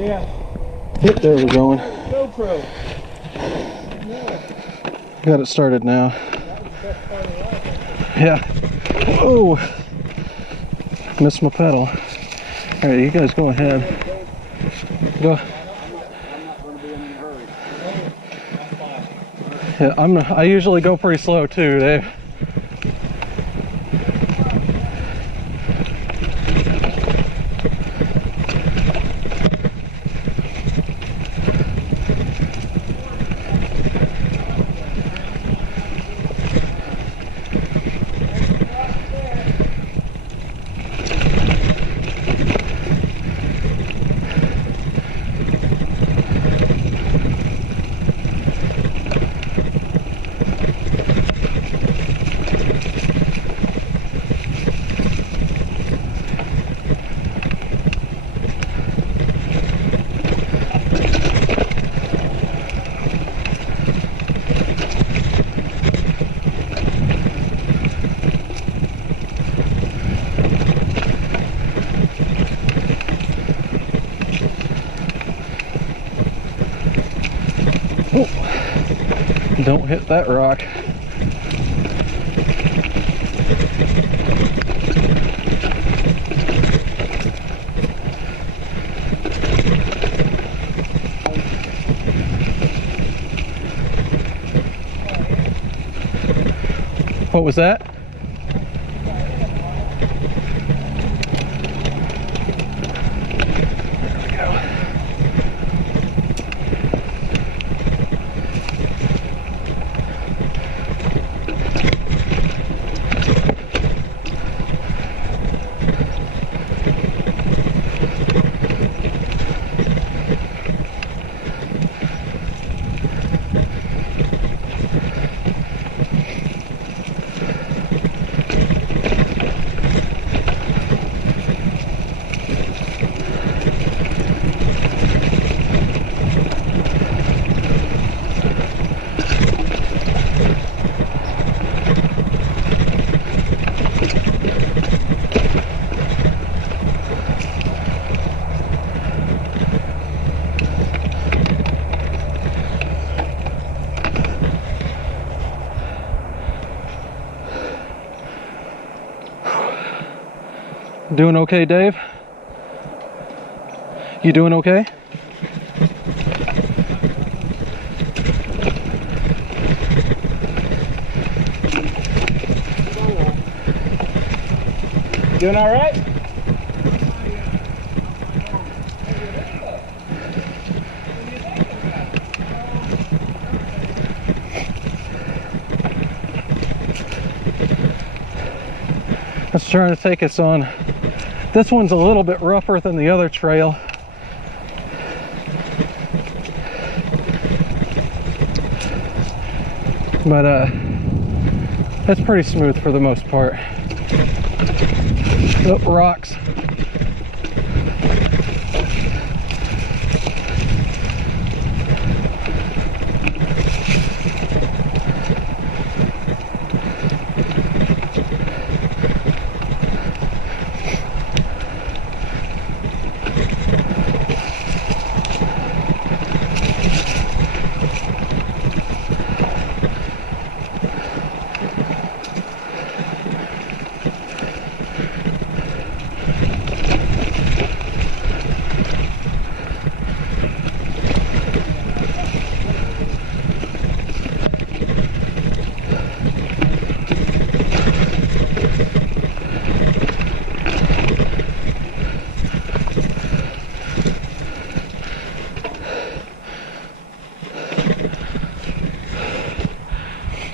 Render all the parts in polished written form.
Yeah. Yep, there we're going. GoPro. Got it started now. That was the best part of the ride. Yeah. Oh, missed my pedal. All right, you guys go ahead. Go. I'm not going to be in a hurry. I'm fine. Yeah, I usually go pretty slow too, Dave. Don't hit that rock. What was that? There we go. Doing okay, Dave? You doing okay? Doing all right? I was trying to take us on. This one's a little bit rougher than the other trail. But it's pretty smooth for the most part. Oh, rocks.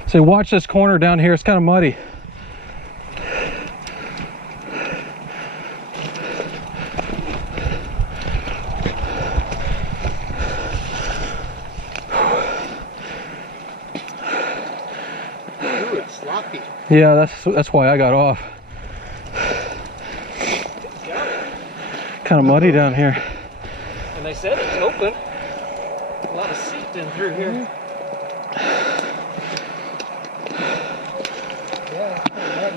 So watch this corner down here, it's kind of muddy. Ooh, it's sloppy. Yeah, that's why I got off. Kind of muddy down here. And they said it's open. A lot of sifting through here. Yeah, it's pretty muddy.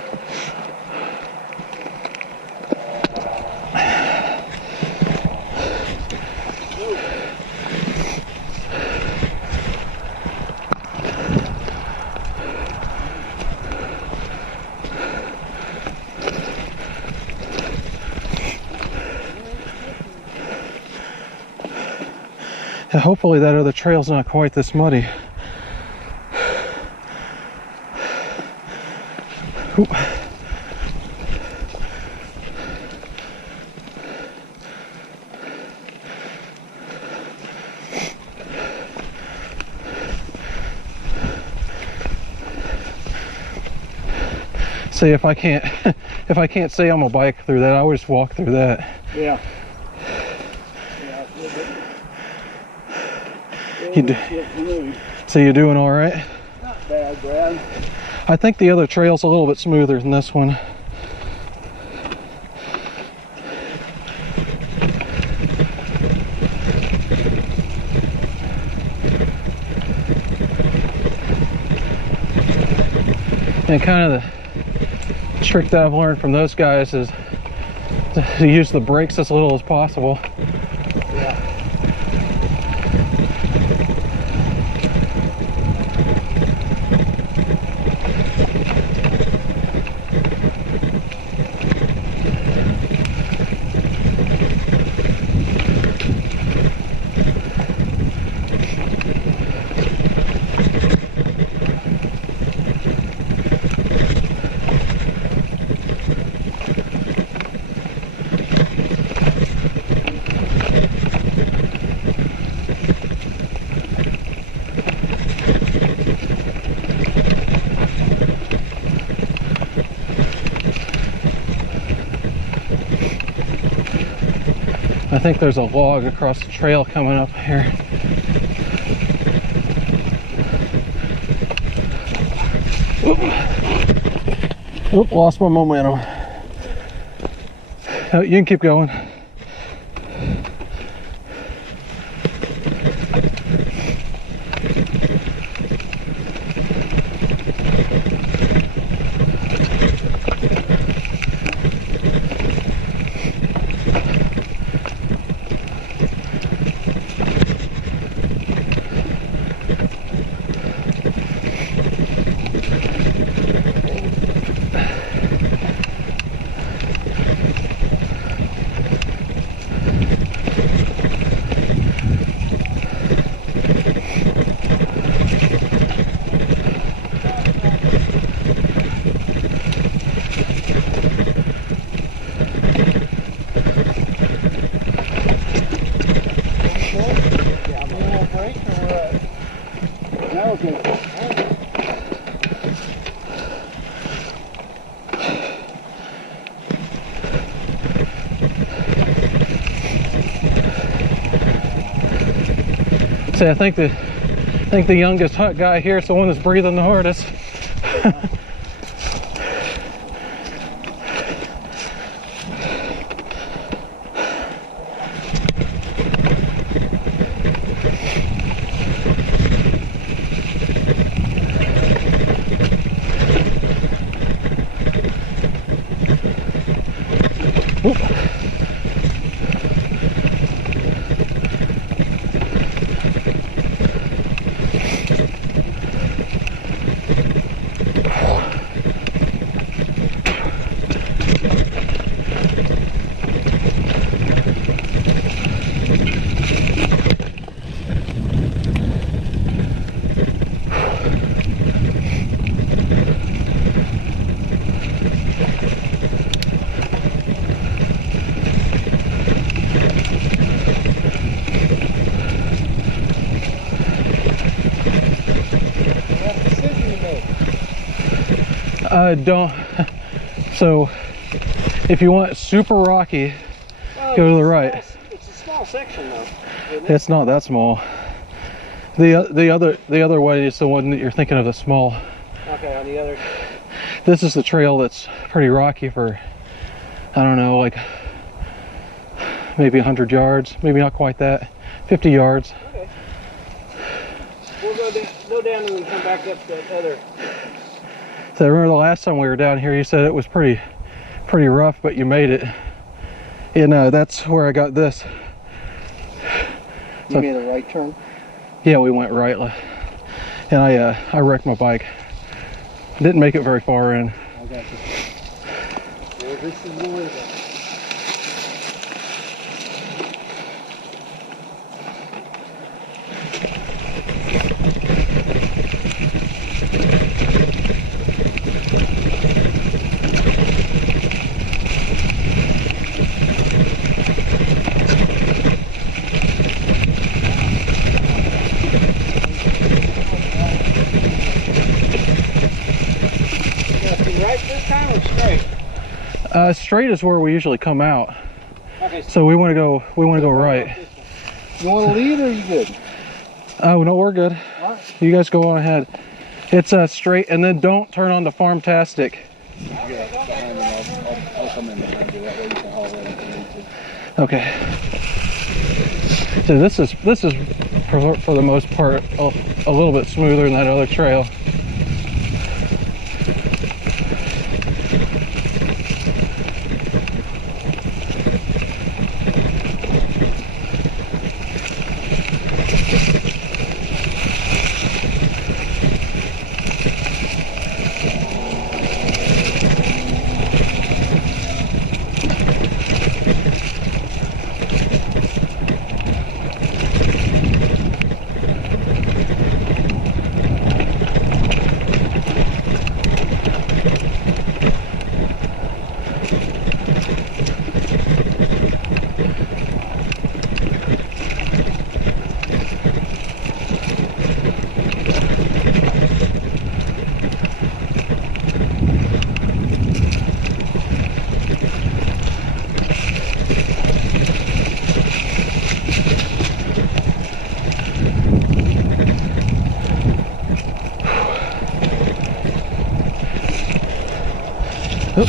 Yeah, hopefully that other trail's not quite this muddy. Ooh. See, if I can't see on my bike through that, I would just walk through that. Yeah. So you're doing all right? Not bad, Brad. I think the other trail's a little bit smoother than this one. And kind of the trick that I've learned from those guys is to use the brakes as little as possible. Yeah. I think there's a log across the trail coming up here. Oop, lost my momentum. Oh, you can keep going. See, I think the youngest hut guy here is the one that's breathing the hardest. Don't. So, if you want super rocky, go to the right. It's a small section, though. It's not that small. The other way is the one that you're thinking of, the small. Okay, on the other. This is the trail that's pretty rocky for, I don't know, like maybe 100 yards, maybe not quite that, 50 yards. Okay. We'll go down and then come back up that other. So I remember the last time we were down here, you said it was pretty rough, but you made it. And that's where I got this. You made a right turn? Yeah, we went right. And I wrecked my bike. Didn't make it very far in. I got you. Well, this is the way. Straight is where we usually come out. Okay. So we want to go right. You want to lead or are you good? Oh no, we're good. All right. You guys go on ahead. It's straight, and then don't turn on the Farmtastic. Yeah, behind me. I'll come in behind you. That way you can haul in if you need to. Okay. So this is for the most part a little bit smoother than that other trail. Oop.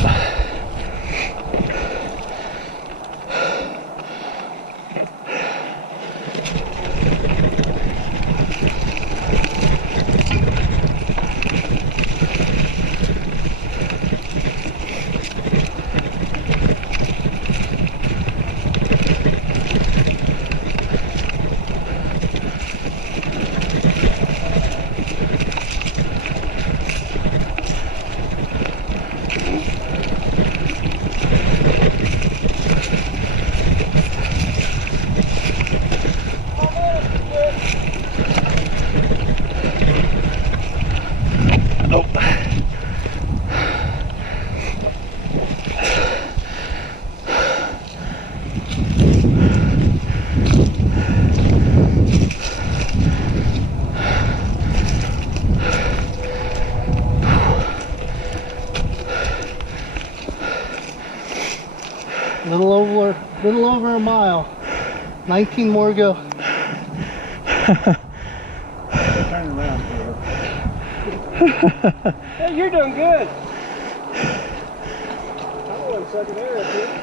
Little over a mile. 19 more to go. Turn around here. Hey, you're doing good. I'm going second air up here.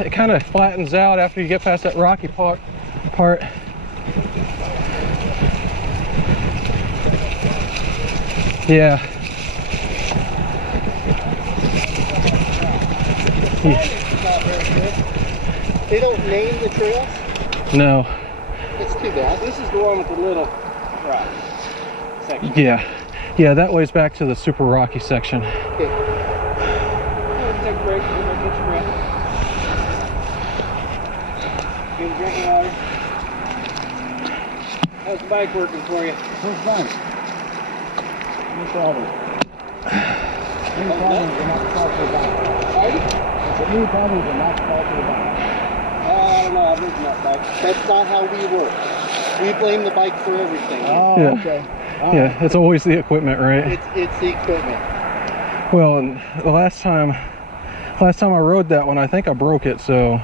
It kind of flattens out after you get past that rocky part. Yeah. They don't name the trails? No. It's too bad. This is the one with the little rock section. Yeah. Yeah, that way's back to the super rocky section. Okay. Take a break. Get your breath. Get a drink of water. How's the bike working for you? First time. No problem. Any problems are not fault for the bike. Pardon? It's a new problems are not fault for the bike. I don't know. I've ridden that bike. That's not how we work. We blame the bike for everything. Oh, Yeah. okay. All Yeah, right. it's always the equipment, right? It's the equipment. Well, and the last time I rode that one, I think I broke it, so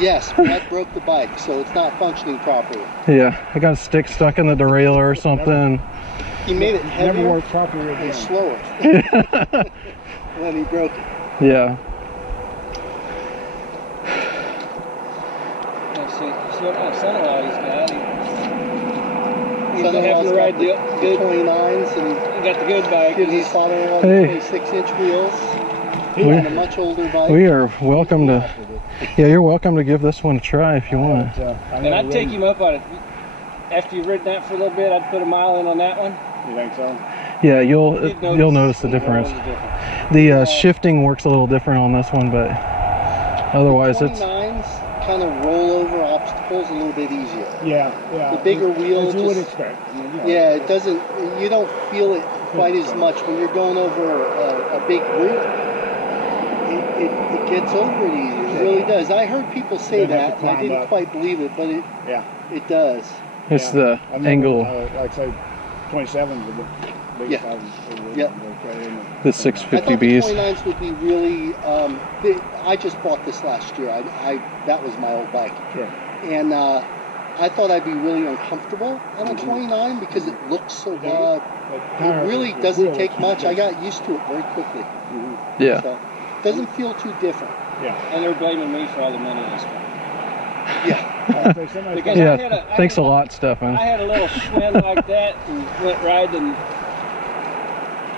Yes, Brad broke the bike, so it's not functioning properly. yeah, I got a stick stuck in the derailleur or something. He made it Never heavier worked properly and again. slower when he broke it. Yeah. Let's see. See what kind of son-in-law he's got. He's been Son-in-law's having to ride got the good. 29s and He got the good bike. gives his father-in-law Hey. 26-inch wheels We- on a much older bike. We are welcome to. Yeah, you're welcome to give this one a try if you want. And I'd take him up on it. After you've ridden that for a little bit, I'd put a mile in on that one. You think so? Yeah, you'll You'd notice the difference. You'll notice the difference. The shifting works a little different on this one, but otherwise it's 29s kind of roll over obstacles a little bit easier. Yeah, yeah. The bigger wheel As you would just- expect. I mean, you know, Yeah, it doesn't, you don't feel it quite as much when you're going over a big route. It gets over it easier. It really does. I heard people say Don't have that, to and I climb didn't up. quite believe it, but Yeah. it does. it's Yeah. the I remember, angle, like say, 27 with the big Yeah. 1,000. Yep. Okay, and the I 650 thought the Bs. 29s would be really. I just bought this last year. That was my old bike, Sure. and I thought I'd be really uncomfortable on a 29 because it looks so. The It tire- really the doesn't wheel- take much. I got used to it very quickly. Yeah. So doesn't feel too different. Yeah. And they're blaming me for all the money I spent. Yeah. I'd say somebody's Because got- I had Yeah, a- I thanks a had a- lot, Stefan. I had a little Schwinn like that and went riding and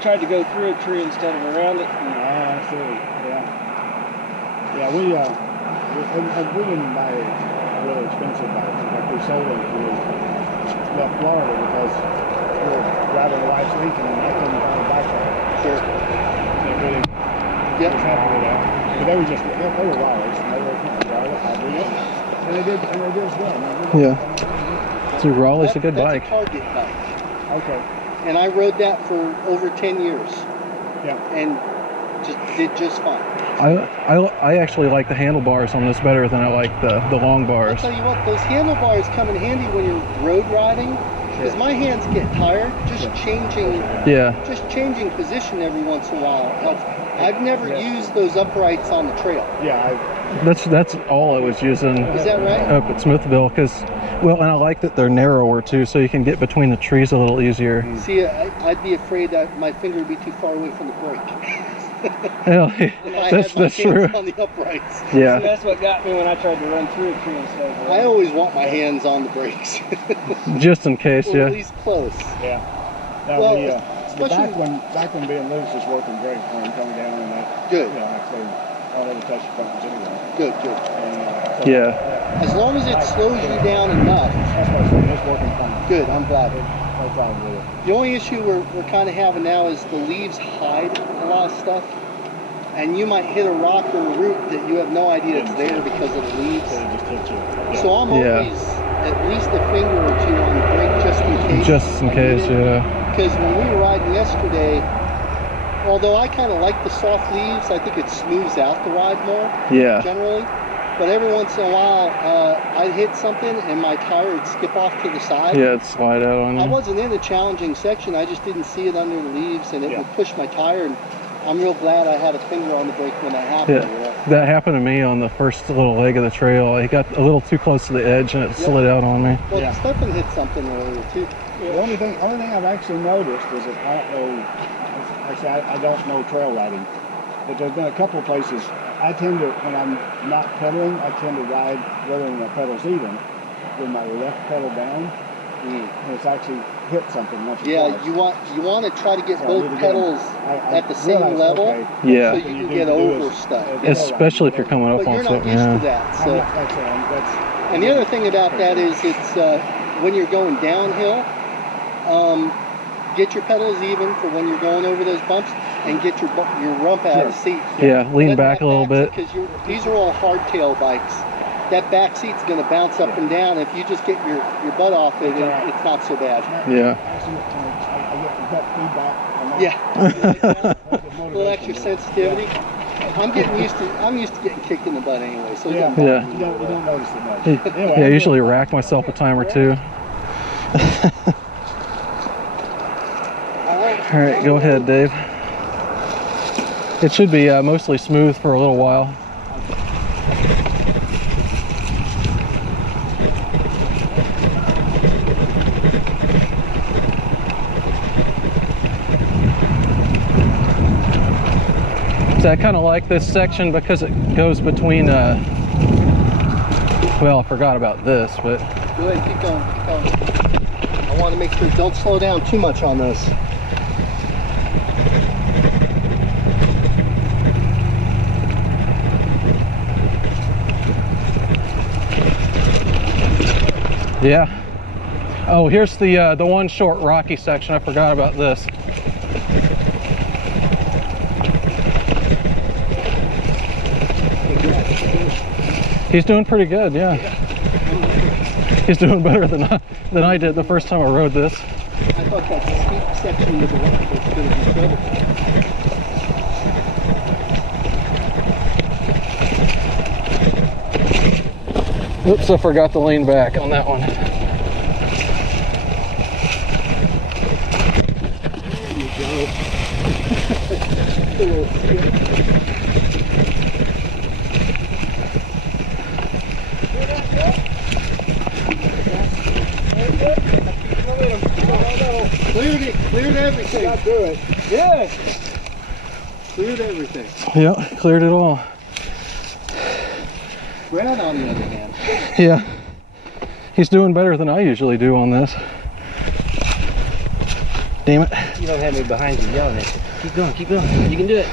tried to go through a tree instead of around it. And I see. Yeah. Yeah, we didn't buy a really expensive bike. Like we sold it to left Florida because we were driving a wife's Lincoln and I couldn't find a bike ride. Sure. And really Yep. was happy with that. But they were just they were Raleighs and they were and they did as well. Yeah. So Raleigh's a good That's bike. a Target bike. Okay. And I rode that for over 10 years Yeah. and just did just fine. I actually like the handlebars on this better than I like the long I'll bars. tell you what, those handlebars come in handy when you're road riding because my hands get tired. Just changing position every once in a while helps. I've never used those uprights on the trail. Yeah. That's all I was using Is that right? up at Smithville because, well, and I like that they're narrower too, so you can get between the trees a little easier. See, I'd be afraid that my finger would be too far away from the brake. Yeah, If I that's had my true. hands on the uprights. so Yeah, that's what got me when I tried to run through a tree instead of I always want my hands on the brakes. just in case. Or at Yeah, least close. Yeah. Now Well, the especially- back one being loose is working great for him coming down and that. Good. You know, actually, I'll never touch the buttons anyway. Good, good. And, Yeah. As long as it slows you down enough. That's what I'm saying. It's working fine. Good, I'm glad. No problem with it. The only issue we're kind of having now is the leaves hide a lot of stuff. And you might hit a rock or a root that you have no idea it's there because of the leaves. So it just hits you. Yeah. So I'm Yeah. always at least a finger or two on the brake just in case. Just in case. Yeah. Because when we were riding yesterday, although I kind of like the soft leaves, I think it smooths out the ride more Yeah. generally. But every once in a while, I'd hit something and my tire would skip off to the side. Yeah, it'd slide out on I you. wasn't in a challenging section. I just didn't see it under the leaves, and it Yeah. would push my tire. And I'm real glad I had a finger on the brake when that happened. Yeah. You know? That happened to me on the first little leg of the trail. I got a little too close to the edge and it slid out on me. Well, Yeah. Stefan hit something earlier too. The only thing I've actually noticed is that I don't know. Actually, I don't know trail riding, but there's been a couple of places. I tend to, when I'm not pedaling, I tend to ride rather than my pedals even, with my left pedal down, and it's actually hit something once or Yeah, twice. you want to try to get So I both need to pedals I at the same realized, level, okay, Yeah. so what you need can get to do over is- stuff. Especially if you're coming up But on you're not something. used Yeah. to that. I'm So, not, that's and the other thing about that is it's when you're going downhill, get your pedals even for when you're going over those bumps, and get your rump out of the seat. Yeah, lean back a little bit. Because these are all hardtail bikes. That back seat's going to bounce up and down. If you just get your butt off it, it's not so bad. Yeah. I get gut feedback on that. Yeah. A little extra sensitivity. I'm used to getting kicked in the butt anyway. So Yeah. Yeah. You don't notice it much. Yeah, I usually rack myself a time or two. All right, go ahead, Dave. It should be mostly smooth for a little while. So I kind of like this section because it goes between, well, I forgot about this, but... Go ahead, keep going, keep going. I want to make sure, don't slow down too much on this. Yeah. Oh, here's the one short rocky section. I forgot about this. He's doing pretty good, yeah. He's doing better than I did the first time I rode this. I thought that steep section was the one that was going to be trouble. Oops, I forgot to lean back on that one. There you go. Cleared everything. Got through it. Yes. Cleared everything. Yeah, cleared it all. Brad, on the other hand. Yeah. He's doing better than I usually do on this. Damn it. You don't have me behind you yelling at you. Keep going, keep going. You can do it.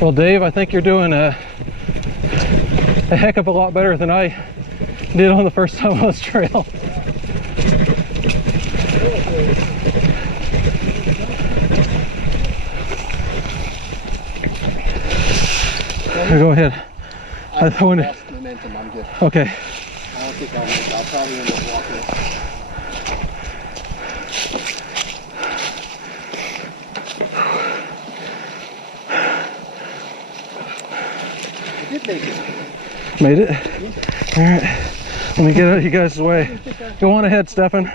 Well, Dave, I think you're doing a heck of a lot better than I did on the first time on this trail. Go ahead. I lost momentum. I'm good. Okay. I don't think I'll make it. I'll probably end up walking it. I did make it. Made it? All right. Let me get out of you guys' way. Go on ahead, Stefan.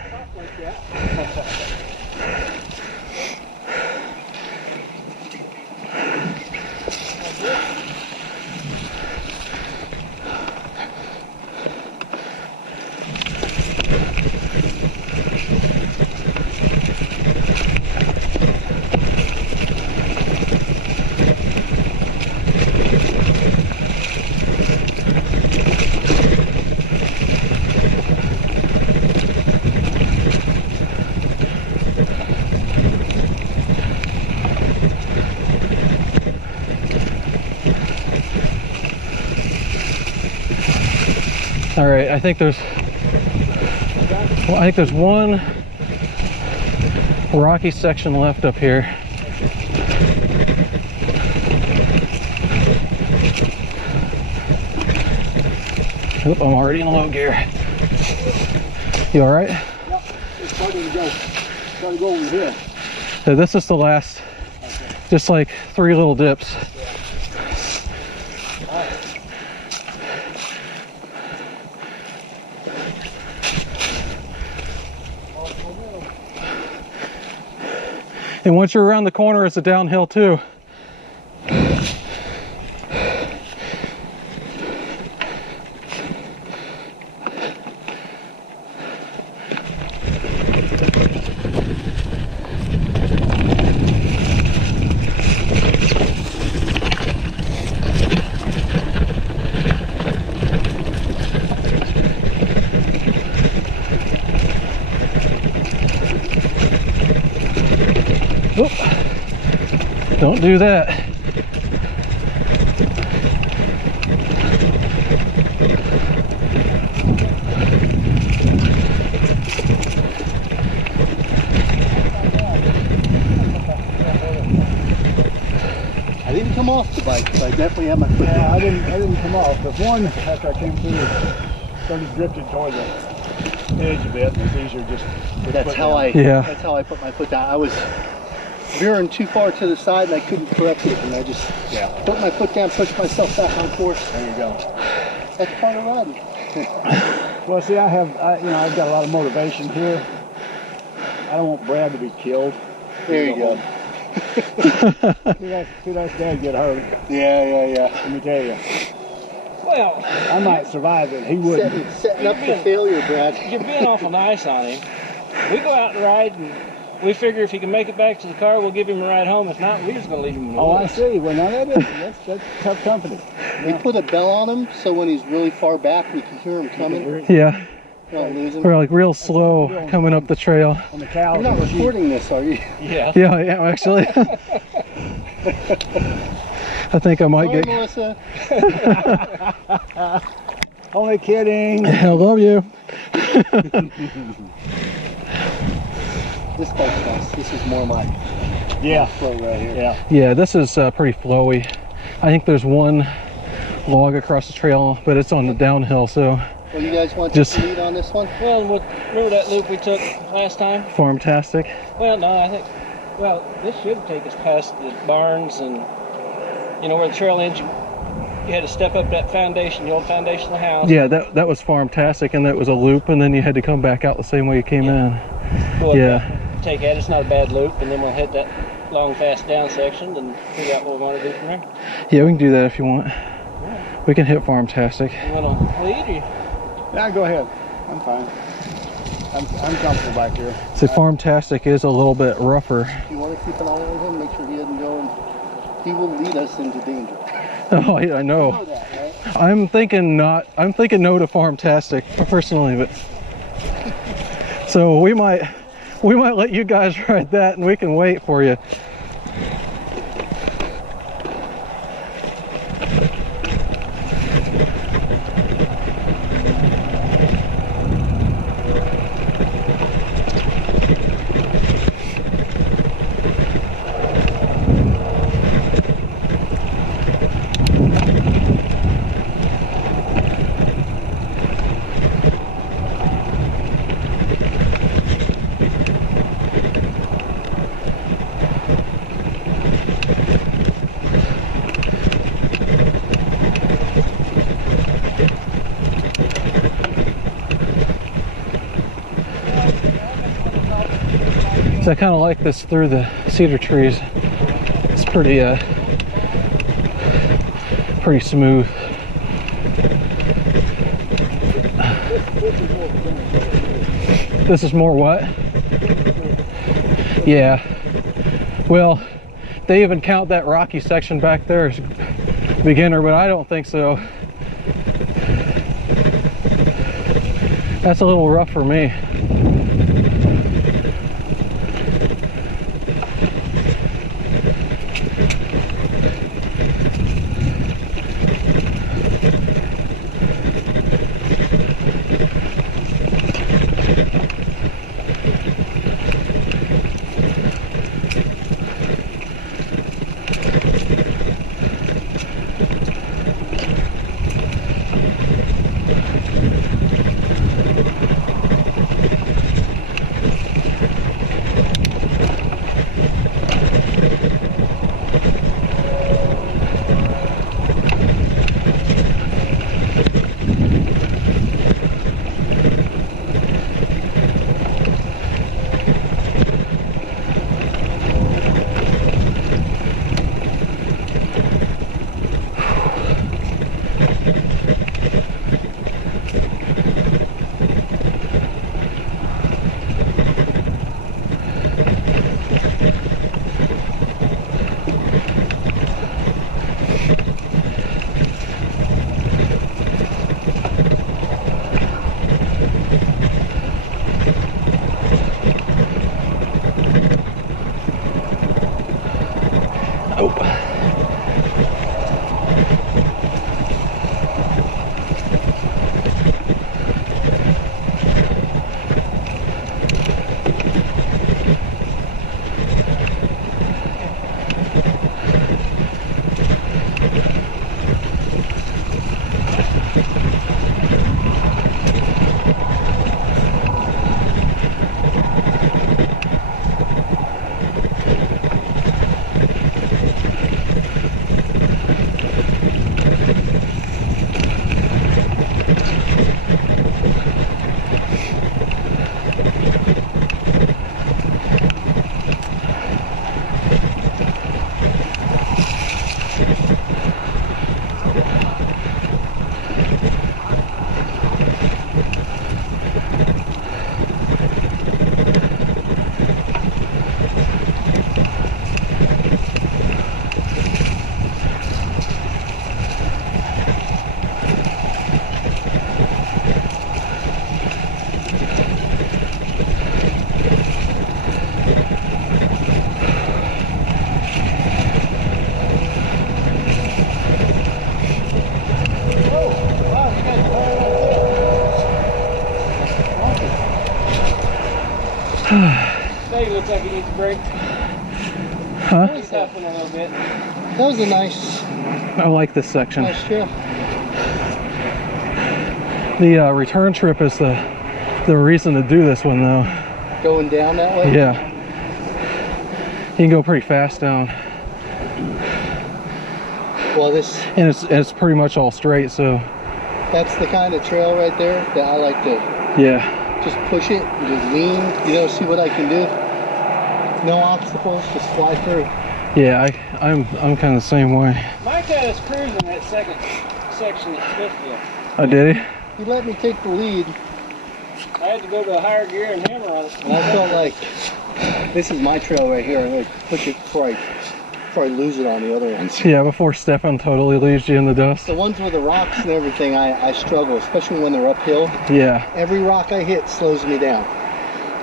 All right, I think there's one rocky section left up here. Oop, I'm already in low gear. You all right? Yep. It's starting to go. Starting to go over here. So this is the last, just like 3 little dips. And once you're around the corner, it's a downhill too. Don't do that. I didn't come off the bike, but I definitely had my foot Yeah, down. I didn't come off. But one, after I came through, started drifting toward the edge a bit, and it's easier just to That's put how down. That's how I put my foot down. I was veering too far to the side and I couldn't correct it, and I just put my foot down, pushed myself back on course. There you go. That's part of riding. Well, see, I've got a lot of motivation here. I don't want Brad to be killed. There you go. See that dad get hurt. Yeah. Let me tell you, Well, I might survive it. He wouldn't. Setting up for failure, Brad. you're being awful nice on him. We go out and ride, and we figure if he can make it back to the car, we'll give him a ride home. If not, we're just going to leave him in the Oh, I woods. see. Well, now that's tough company. We put a bell on him so when he's really far back, we can hear him coming. Yeah, Don't lose him. we're like real slow coming up the trail. On the cows. You're not and sheep. recording this, are you? Yeah. Yeah, I am actually. I think I might Sorry, get. Melissa. Only kidding. I love you. This bike's nice. This is more my Yeah. flow right here. Yeah. Yeah, this is pretty flowy. I think there's one log across the trail, but it's on the downhill, so Well, you guys want Just- to lead on this one? Well, remember that loop we took last time? farm-tastic. Well, no, I think, well, this should take us past the barns and, you know, where the trail ends. You had to step up that foundation, the old foundation of the house. Yeah, that was farm-tastic, and that was a loop, and then you had to come back out the same way you came in. Go up Yeah. that, take that, it's not a bad loop, and then we'll hit that long, fast down section and figure out what we want to do from there. Yeah, we can do that if you want. We can hit farm-tastic. You want to lead or? Yeah, go ahead. I'm fine. I'm comfortable back here. So farm-tastic is a little bit rougher. You want to keep an eye on him, make sure he doesn't go and he will lead us into danger. Oh, yeah, I You know. know that, right? I'm thinking no to farm-tastic personally, but so we might let you guys ride that, and we can wait for you. So I kind of like this through the cedar trees. It's pretty smooth. This is more what? Yeah. Well, they even count that rocky section back there as beginner, but I don't think so. That's a little rough for me. Dave looks like he needs a break. Huh? He's huffing a little bit. That was a nice like this section. trail. The return trip is the reason to do this one though. Going down that way? Yeah. You can go pretty fast down. Well, And it's pretty much all straight, so that's the kind of trail right there that I like to yeah. just push it and just lean, see what I can do. No obstacles, just fly through. Yeah, I'm kind of the same way. Mike had us cruising that second section at Smithfield. Oh, did he? He let me take the lead, I had to go to a higher gear and hammer on it. and I felt like this is my trail right here. I'm going to push it before I lose it on the other ones. Yeah, before Stefan totally leaves you in the dust. The ones with the rocks and everything, I struggle, especially when they're uphill. Yeah. Every rock I hit slows me down.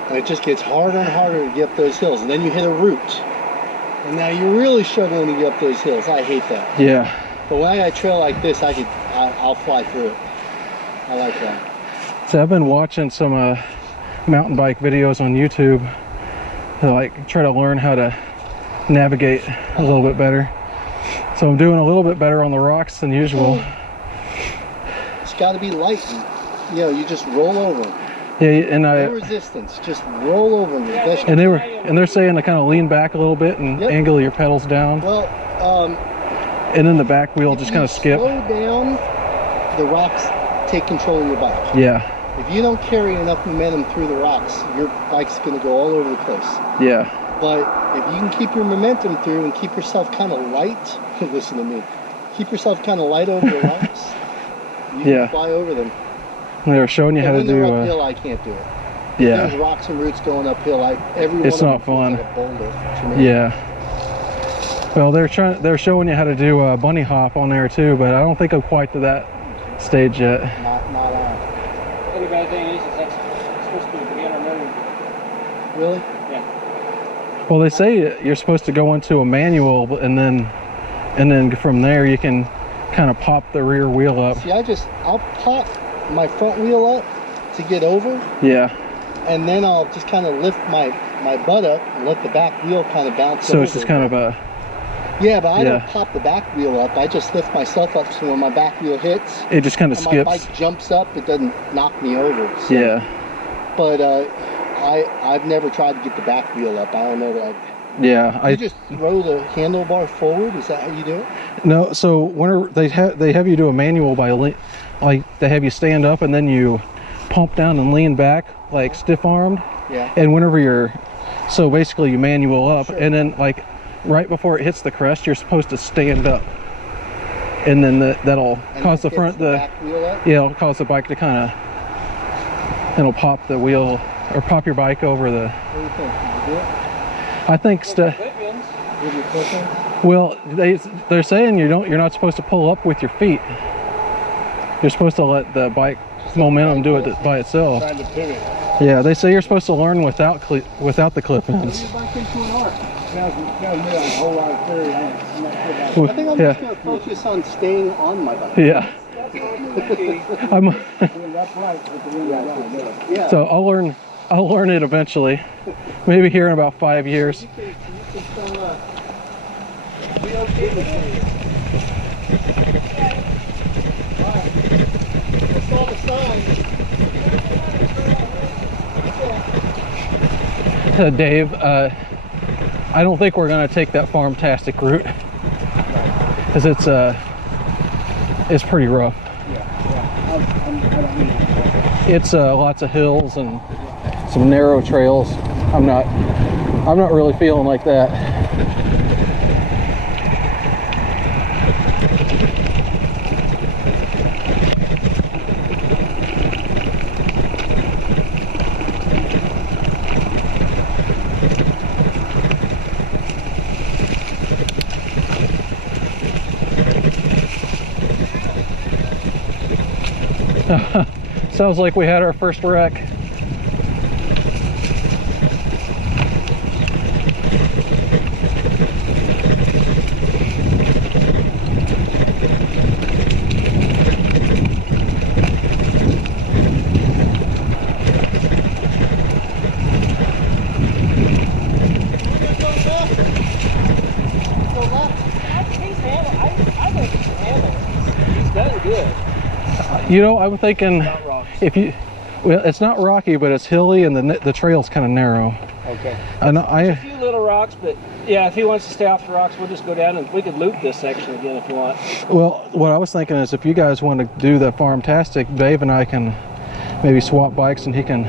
And it just gets harder and harder to get up those hills. And then you hit a root. And now you're really struggling to get up those hills. I hate that. Yeah. But when I got a trail like this, I'll fly through it. I like that. So I've been watching some mountain bike videos on YouTube to like try to learn how to navigate a little bit better. So I'm doing a little bit better on the rocks than usual. It's got to be light. And, you just roll over them. Yeah, and No resistance. Just roll over them. and they're saying to kind of lean back a little bit and Yep. angle your pedals down, Well, and then the back wheel if just you kind of skip. slow down, the rocks take control of your bike. Yeah, If you don't carry enough momentum through the rocks, your bike's going to go all over the place. yeah, But if you can keep your momentum through and keep yourself kind of light, listen to me, keep yourself kind of light over the rocks, you Yeah. can fly over them. and they were showing you But how to when they're do. uphill, I can't do it. There's Yeah, rocks and roots going uphill. Every one It's of them not feels fun. like a boulder to me. yeah. Well, they're showing you how to do a bunny hop on there too, but I don't think I'm quite to that stage yet. Not on. The only bad thing is that's supposed to be a beginner mode. Really? Yeah. Well, they say you're supposed to go into a manual, and then from there you can kind of pop the rear wheel up. See, I'll pop my front wheel up to get over, Yeah. and then I'll just kind of lift my butt up and let the back wheel kind of bounce So over. it's just kind of a Yeah, but I don't Yeah. pop the back wheel up. I just lift myself up so when my back wheel hits it just kind of and my skips. bike jumps up, it doesn't knock me over. So. Yeah. But I've never tried to get the back wheel up. I don't know that. Yeah. You just throw the handlebar forward. Is that how you do it? No. So whenever they have you do a manual by like they have you stand up and then you pump down and lean back like stiff armed. Yeah. And whenever so basically you manual up, Sure. and then like right before it hits the crest, you're supposed to stand up, and then that'll And cause that the front gets the back wheel up. yeah, it'll cause the bike to kind of, it'll pop the wheel or pop your bike over the. What do you think? Did you do it? I think Clip-ins. Did you clip it? well they're saying you're not supposed to pull up with your feet. You're supposed to let the bike momentum do it by itself. Trying to pivot. Yeah, they say you're supposed to learn without the clip-ins. Your bike into an arc. Sounds me like a whole lot of theory. I'm not sure about I think I'm Yeah. just going to focus on staying on my bike. Yeah. I'm doing that's right with the wind down. Yeah. so I'll learn it eventually. Maybe here in about 5 years. You can be okay with it. Alright. That's all the signs. Dave, I don't think we're gonna take that farm-tastic route, because it's pretty rough. I don't need it. It's lots of hills and some narrow trails. I'm not really feeling like that. Sounds like we had our first wreck. You know, I'm thinking Not rocks. if you, well, it's not rocky, but it's hilly and the trail's kind of narrow. Okay. And A few little rocks, but yeah, if he wants to stay off the rocks, we'll just go down and we could loop this section again if you want. well, what I was thinking is if you guys want to do the Farmtastic, Dave and I can maybe swap bikes and he can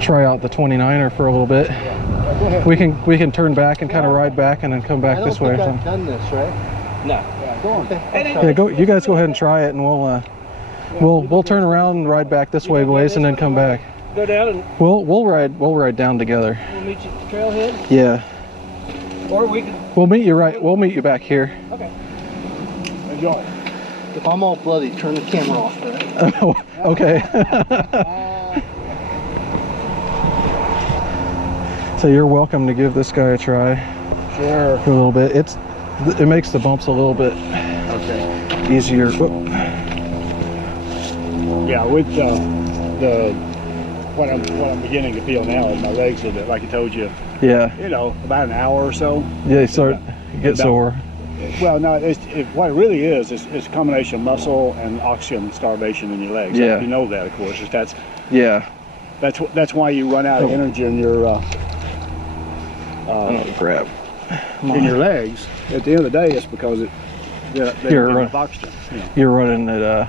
try out the 29er for a little bit. Yeah, go ahead. We can turn back and kind of ride back and then come back this way or I don't something. think I've done this, right? No. Yeah, go on. Yeah, go. You guys go ahead and try it, and we'll turn around and ride back this way, boys, and then come back. Go down and We'll ride down together. we'll meet you at the trailhead, Yeah, or we can. we'll meet you back here. Okay. Enjoy. If I'm all bloody, turn the camera off, right? Okay. So you're welcome to give this guy a try Sure. for a little bit. It makes the bumps a little bit Okay. easier. Whoop. Yeah, with what I'm beginning to feel now is my legs a bit, like I told you, Yeah, about an hour or so. yeah. You get sore. Well, no, what it really is it's a combination of muscle and oxygen starvation in your legs. Yeah. You know that, of course. Yeah. That's why you run out of energy in your Grab. in your legs. At the end of the day, it's because they don't get enough oxygen. You're running it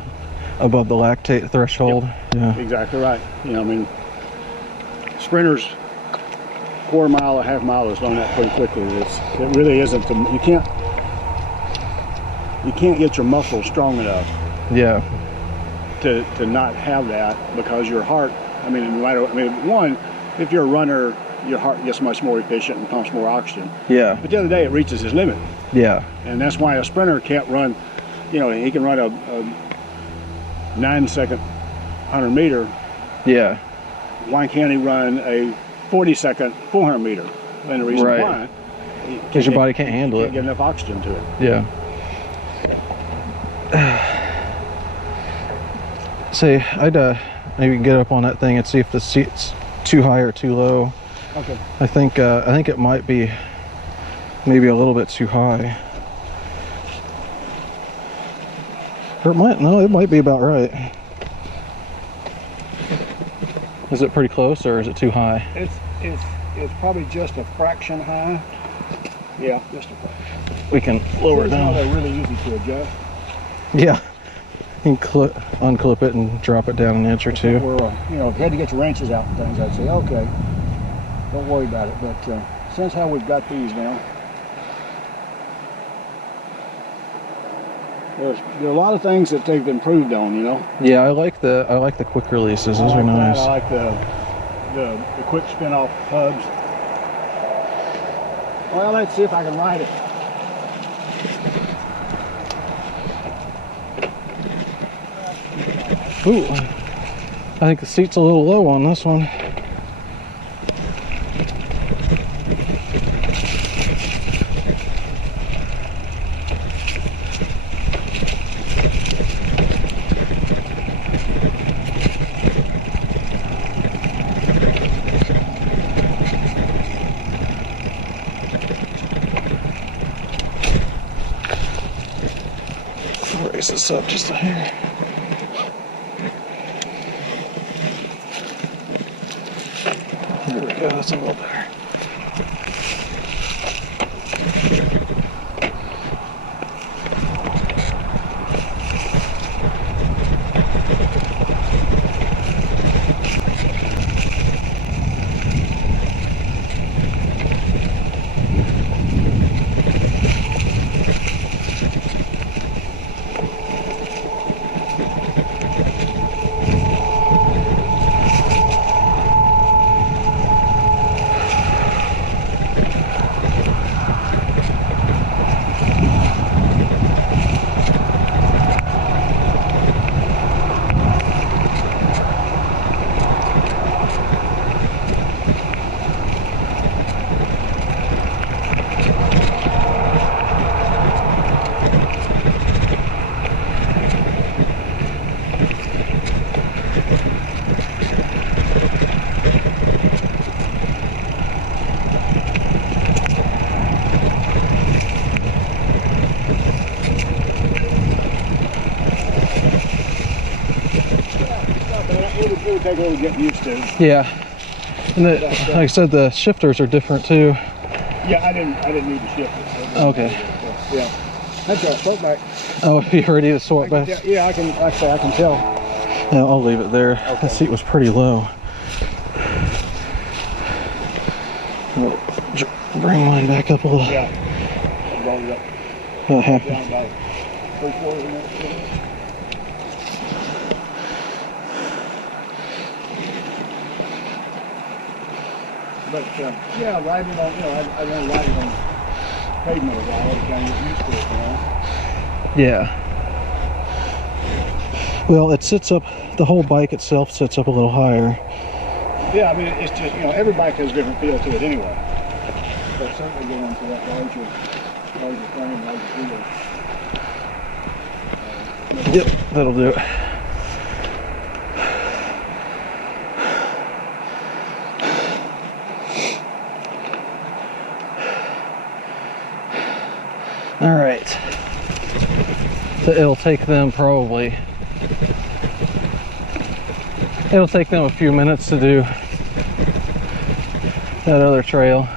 above the lactate threshold. Yeah. Exactly right. I mean, sprinters, quarter mile or half milers learn that pretty quickly. It really isn't. You can't get your muscles strong enough Yeah. to not have that, because your heart. One, if you're a runner, your heart gets much more efficient and pumps more oxygen. Yeah. But the other day, it reaches its limit, Yeah. and that's why a sprinter can't run. He can run a 9-second 100 meter. Yeah. Why can't he run a 40-second 400 meter? And the reason Right. why, Because your body can't handle can't it. get enough oxygen to it. Yeah. See, I'd maybe get up on that thing and see if the seat's too high or too low. Okay. I think it might be maybe a little bit too high. Or it might be about right. Is it pretty close or is it too high? It's probably just a fraction high. Yeah, just a fraction. We can lower it down. They're really easy to adjust. Yeah. You can unclip it and drop it down an inch or two. Or, if you had to get your wrenches out and things, I'd say, okay, don't worry about it. But since how we've got these now, there are a lot of things that they've improved on, Yeah, I like the quick releases. Those are nice. I like the quick spin-off hubs. Well, let's see if I can ride it. Ooh, I think the seat's a little low on this one. Raise this up just a hair. There we go, that's a little better. it would take a little getting used to. Yeah. And like I said, the shifters are different too. Yeah, I didn't need to shift it. So Okay. Yeah. That's right. Float back. Oh, you ready to swap back? Yeah, I can. Like I say, I can tell. Yeah, I'll leave it there. Okay. The seat was pretty low. I'll bring mine back up a little. Yeah. I brought it up. About half. Down about 3/4 of it. But yeah, riding on, I want to ride it on pavement a while to kind of get used to it, Yeah. Well, it sits up, the whole bike itself sits up a little higher. Yeah, I mean, it's just, every bike has a different feel to it anyway. But certainly going to that larger frame, larger wheel. Yep, that'll do it. All right. So it'll take them a few minutes to do that other trail.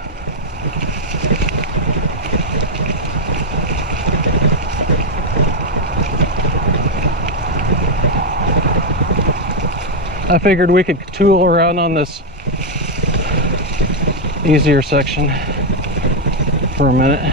I figured we could tool around on this easier section for a minute.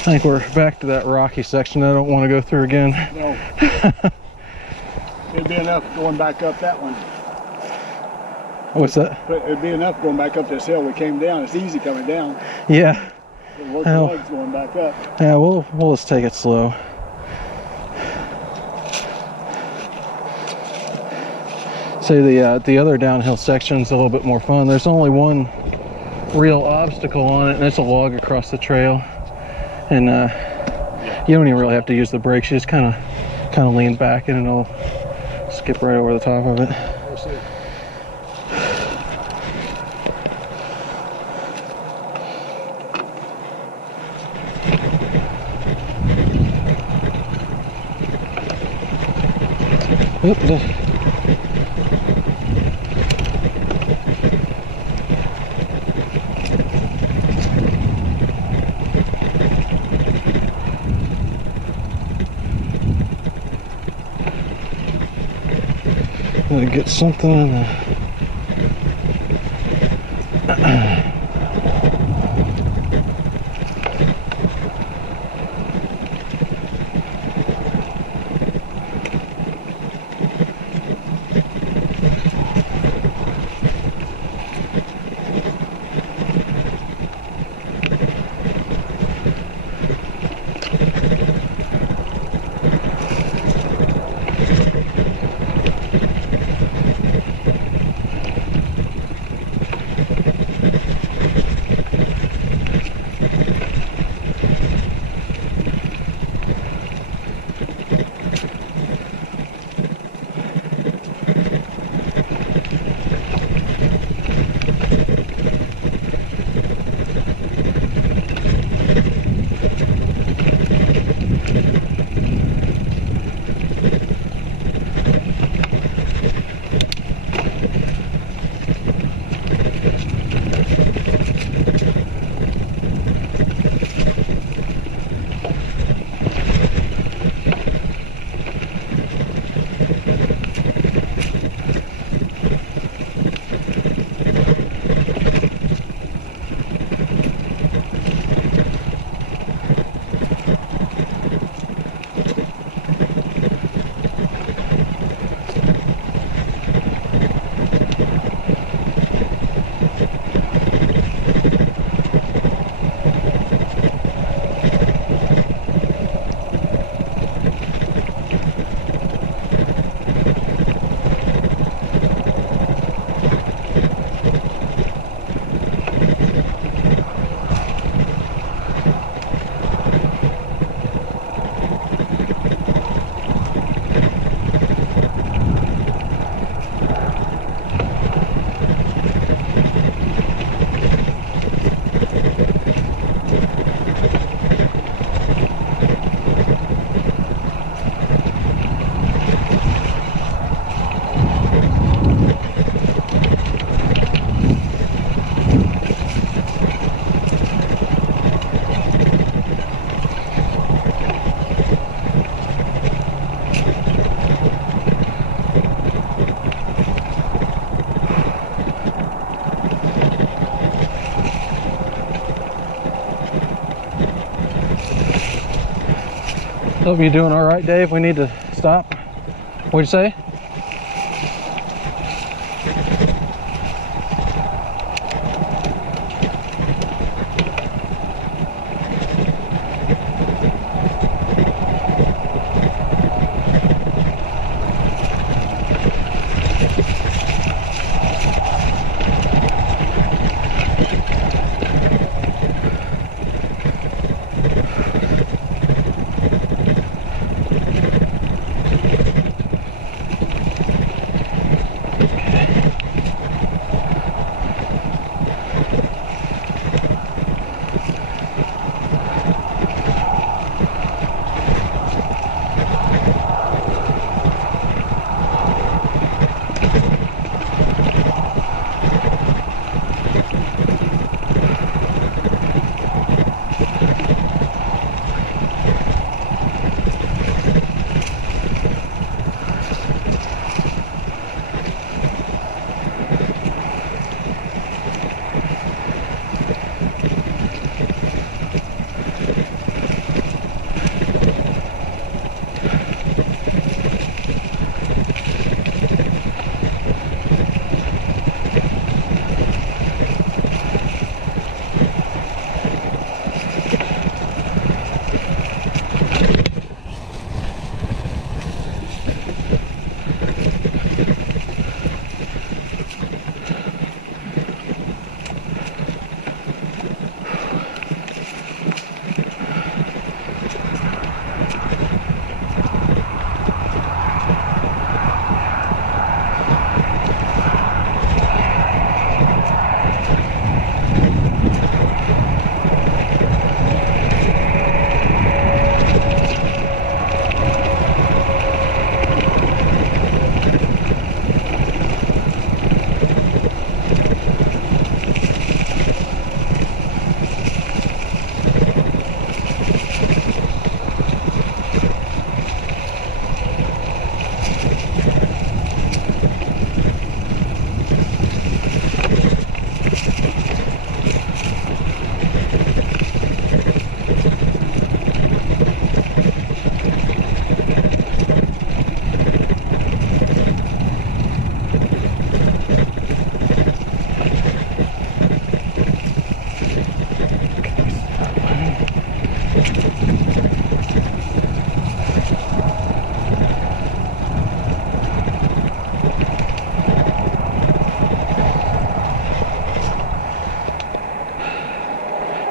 I think we're back to that rocky section I don't want to go through again. No. It'd be enough going back up that one. What's that? But it'd be enough going back up this hill we came down. It's easy coming down. Yeah. Work the legs going back up. Yeah, we'll just take it slow. Say the other downhill section's a little bit more fun. There's only one real obstacle on it, and it's a log across the trail. And You don't even really have to use the brakes. You just kind of lean back and it'll skip right over the top of it. We'll see. Oop, Gotta get something in the Hope you're doing all right, Dave. We need to stop. What'd you say?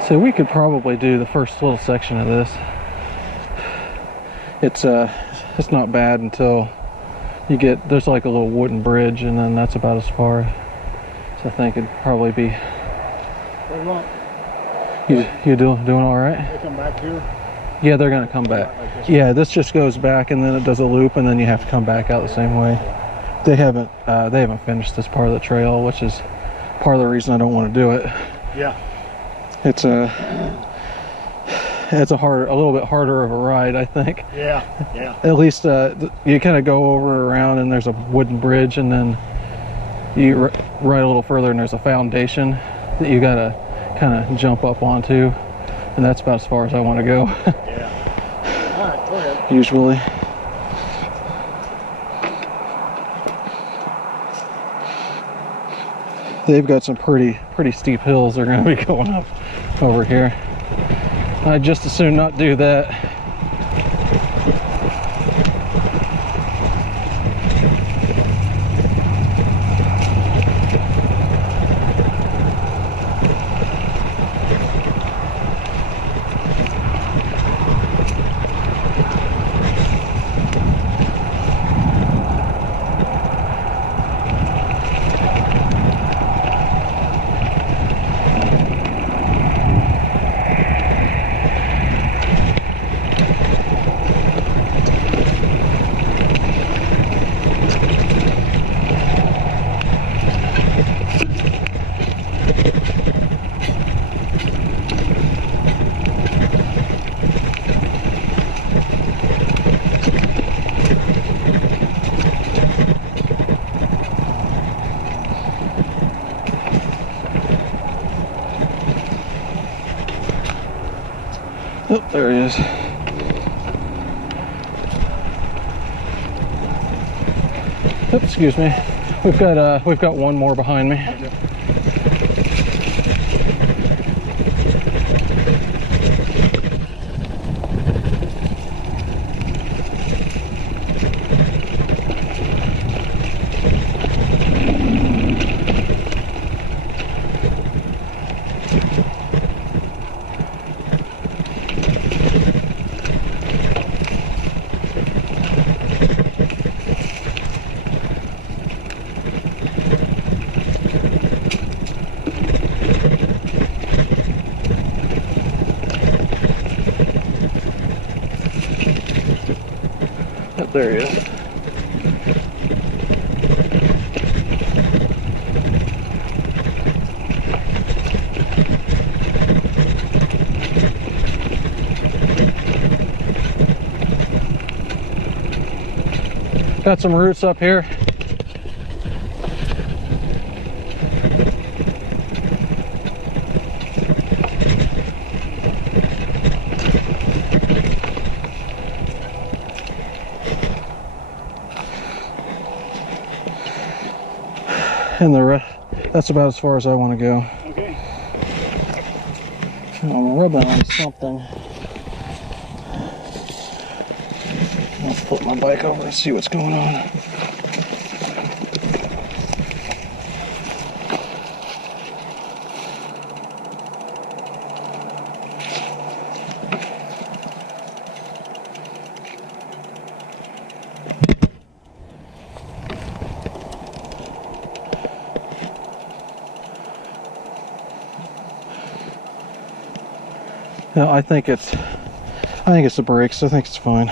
So we could probably do the first little section of this. It's not bad until you get, there's like a little wooden bridge, and then that's about as far. So I think it'd probably be. What do you want? You doing all right? They come back here? Yeah, they're gonna come back. Yeah, this just goes back and then it does a loop, and then you have to come back out the same way. They haven't finished this part of the trail, which is part of the reason I don't want to do it. Yeah. It's a little bit harder of a ride, I think. Yeah, yeah. At least you kind of go over around, and there's a wooden bridge, and then you ride a little further, and there's a foundation that you gotta kind of jump up onto, and that's about as far as I want to go. Yeah. All right, go ahead. Usually. They've got some pretty steep hills they're going to be going up over here. I'd just as soon not do that. Oh, there he is. Oh, excuse me. We've got one more behind me. There he is. Got some roots up here. And that's about as far as I want to go. Okay. I'm rubbing on something. I'll flip my bike over and see what's going on. No, I think it's the brakes. I think it's fine.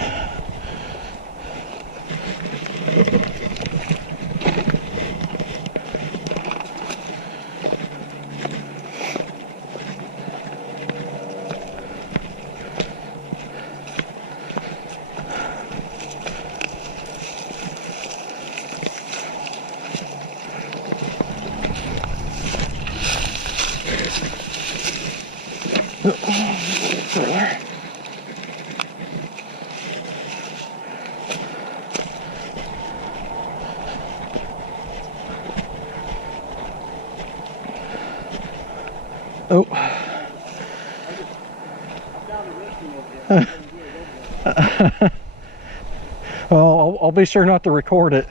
Oh. Well, I'll be sure not to record it.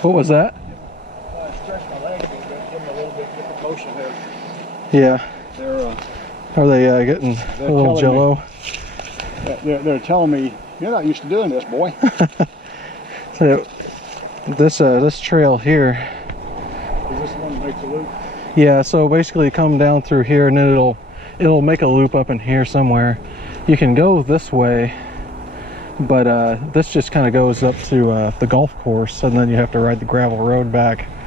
What was that? I stretched my leg a little bit, give them a little bit different motion there. Yeah. They're Are they getting a little jello? they're telling me, you're not used to doing this, boy. So this trail here. Is this the one that makes a loop? Yeah, so basically come down through here and then it'll make a loop up in here somewhere. You can go this way, but this just kind of goes up to the golf course, and then you have to ride the gravel road back.